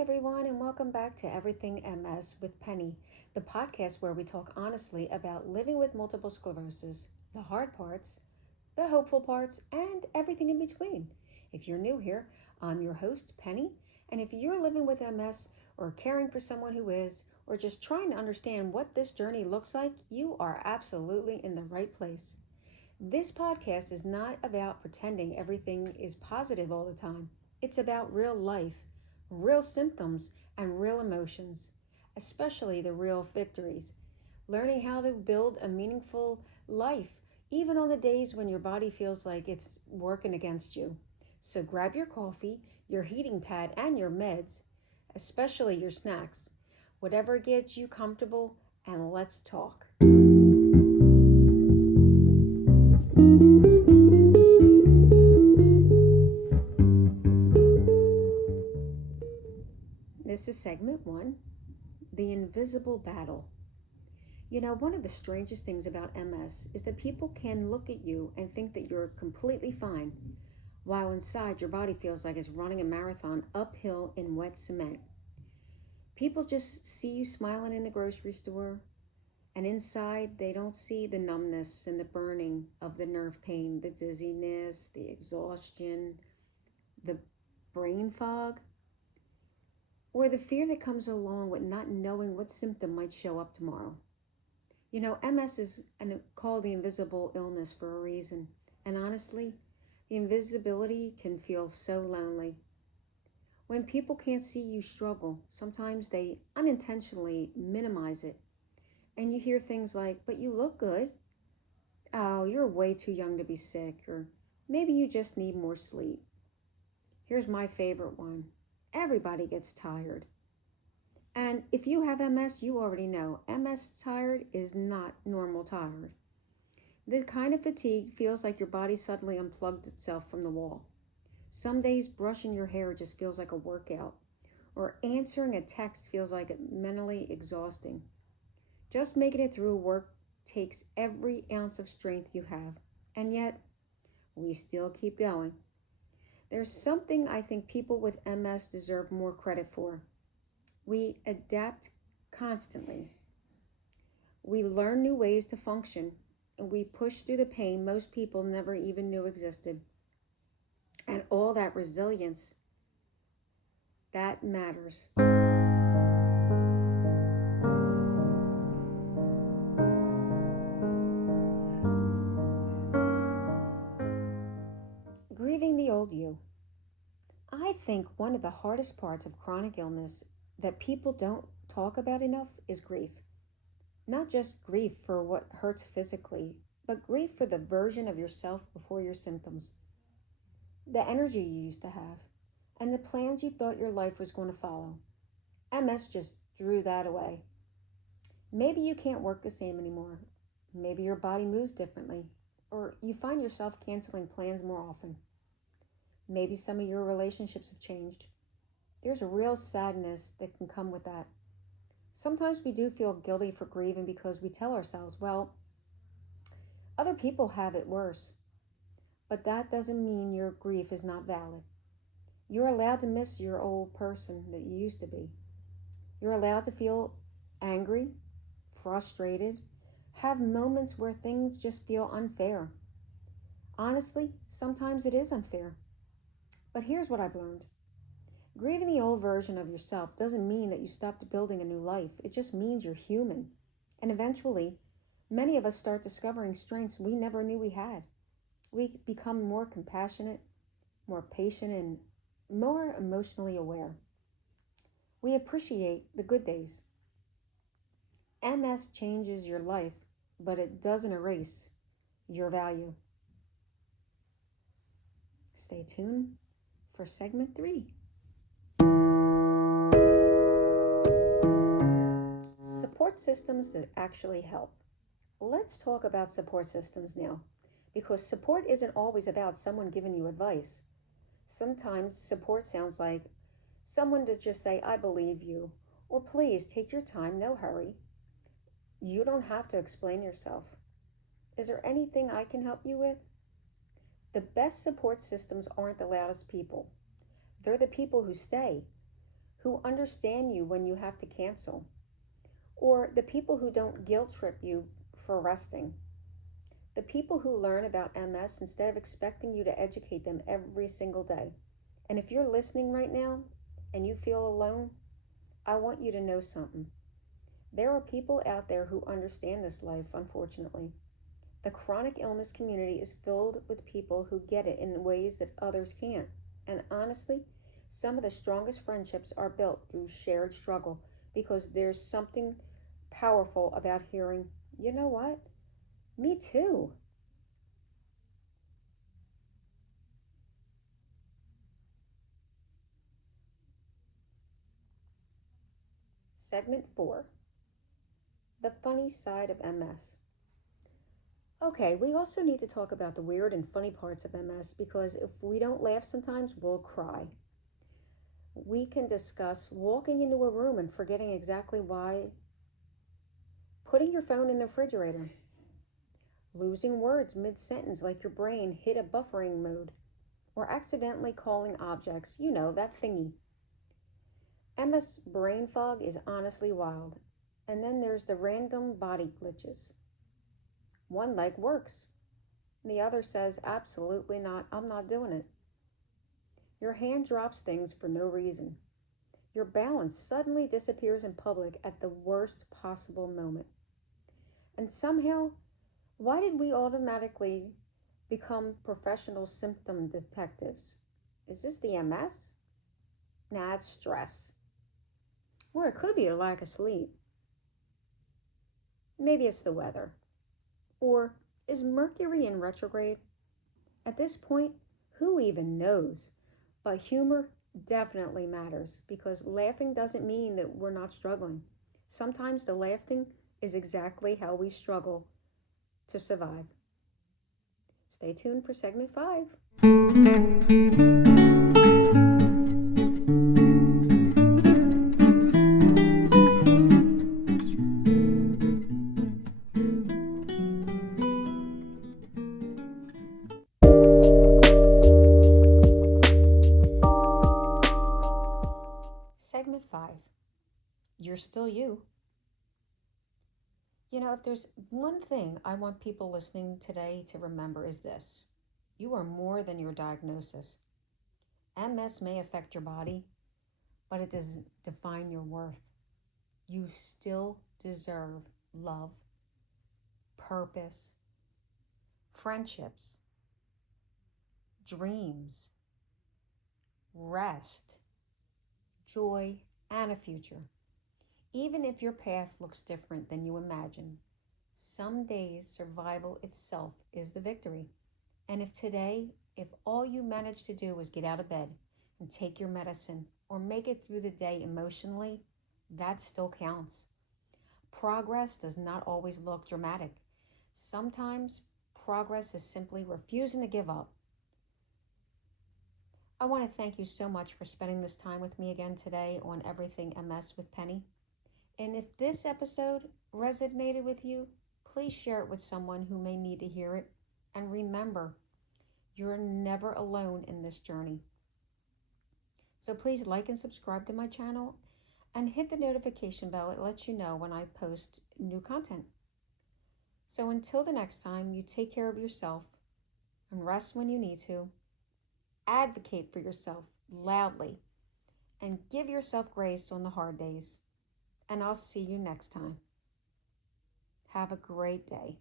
everyone, and welcome back to Everything MS with Penny, the podcast where we talk honestly about living with multiple sclerosis, the hard parts, the hopeful parts, and everything in between. If you're new here, I'm your host, Penny, and if you're living with MS or caring for someone who is, or just trying to understand what this journey looks like, you are absolutely in the right place. This podcast is not about pretending everything is positive all the time. It's about real life, real symptoms, and real emotions, especially the real victories. Learning how to build a meaningful life, even on the days when your body feels like it's working against you. So grab your coffee, your heating pad, and your meds, especially your snacks. Whatever gets you comfortable, and let's talk. This is segment 1, the invisible battle. You know, one of the strangest things about MS is that people can look at you and think that you're completely fine, while inside your body feels like it's running a marathon uphill in wet cement. People just see you smiling in the grocery store, and inside they don't see the numbness and the burning of the nerve pain, the dizziness, the exhaustion, the brain fog, or the fear that comes along with not knowing what symptom might show up tomorrow. You know, MS is called the invisible illness for a reason. And honestly, the invisibility can feel so lonely. When people can't see you struggle, sometimes they unintentionally minimize it. And you hear things like, but you look good. Oh, you're way too young to be sick. Or maybe you just need more sleep. Here's my favorite one. Everybody gets tired. And if you have MS, you already know MS tired is not normal tired. The kind of fatigue feels like your body suddenly unplugged itself from the wall. Some days brushing your hair just feels like a workout, or answering a text feels like mentally exhausting. Just making it through work takes every ounce of strength you have, and yet we still keep going. There's something I think people with MS deserve more credit for. We adapt constantly. We learn new ways to function, and we push through the pain most people never even knew existed. And all that resilience, that matters. Grieving the old you. I think one of the hardest parts of chronic illness that people don't talk about enough is grief. Not just grief for what hurts physically, but grief for the version of yourself before your symptoms. The energy you used to have, and the plans you thought your life was going to follow. MS just threw that away. Maybe you can't work the same anymore. Maybe your body moves differently, or you find yourself canceling plans more often. Maybe some of your relationships have changed. There's a real sadness that can come with that. Sometimes we do feel guilty for grieving because we tell ourselves, well, other people have it worse. But that doesn't mean your grief is not valid. You're allowed to miss your old person that you used to be. You're allowed to feel angry, frustrated, have moments where things just feel unfair. Honestly, sometimes it is unfair. But here's what I've learned. Grieving the old version of yourself doesn't mean that you stopped building a new life. It just means you're human. And eventually, many of us start discovering strengths we never knew we had. We become more compassionate, more patient, and more emotionally aware. We appreciate the good days. MS changes your life, but it doesn't erase your value. Stay tuned for segment 3. Support systems that actually help. Let's talk about support systems now, because support isn't always about someone giving you advice. Sometimes support sounds like someone to just say, I believe you, or please take your time, no hurry. You don't have to explain yourself. Is there anything I can help you with? The best support systems aren't the loudest people. They're the people who stay, who understand you when you have to cancel, or the people who don't guilt trip you for resting, the people who learn about MS instead of expecting you to educate them every single day. And if you're listening right now and you feel alone, I want you to know something. There are people out there who understand this life, unfortunately. The chronic illness community is filled with people who get it in ways that others can't. And honestly, some of the strongest friendships are built through shared struggle because there's something powerful about hearing, you know what? Me too. Segment 4, the funny side of MS. Okay, we also need to talk about the weird and funny parts of MS because if we don't laugh sometimes, we'll cry. We can discuss walking into a room and forgetting exactly why, putting your phone in the refrigerator, losing words mid sentence like your brain hit a buffering mode, or accidentally calling objects, you know, that thingy. MS brain fog is honestly wild. And then there's the random body glitches. One leg works, the other says, absolutely not, I'm not doing it. Your hand drops things for no reason. Your balance suddenly disappears in public at the worst possible moment. And somehow, why did we automatically become professional symptom detectives? Is this the MS? Nah, it's stress. Or it could be a lack of sleep. Maybe it's the weather. Or is Mercury in retrograde? At this point, who even knows? But humor definitely matters because laughing doesn't mean that we're not struggling. Sometimes the laughing is exactly how we struggle to survive. Stay tuned for segment 5. Segment 5. You're still you. You know, if there's one thing I want people listening today to remember is this: you are more than your diagnosis. MS may affect your body, but it doesn't define your worth. You still deserve love, purpose, friendships, dreams, rest, joy, and a future. Even if your path looks different than you imagined, some days survival itself is the victory. And if all you manage to do is get out of bed and take your medicine or make it through the day emotionally, that still counts. Progress does not always look dramatic. Sometimes progress is simply refusing to give up. I want to thank you so much for spending this time with me again today on Everything MS with Penny. And if this episode resonated with you, please share it with someone who may need to hear it. And remember, you're never alone in this journey. So please like and subscribe to my channel and hit the notification bell. It lets you know when I post new content. So until the next time, you take care of yourself and rest when you need to. Advocate for yourself loudly and give yourself grace on the hard days. And I'll see you next time. Have a great day.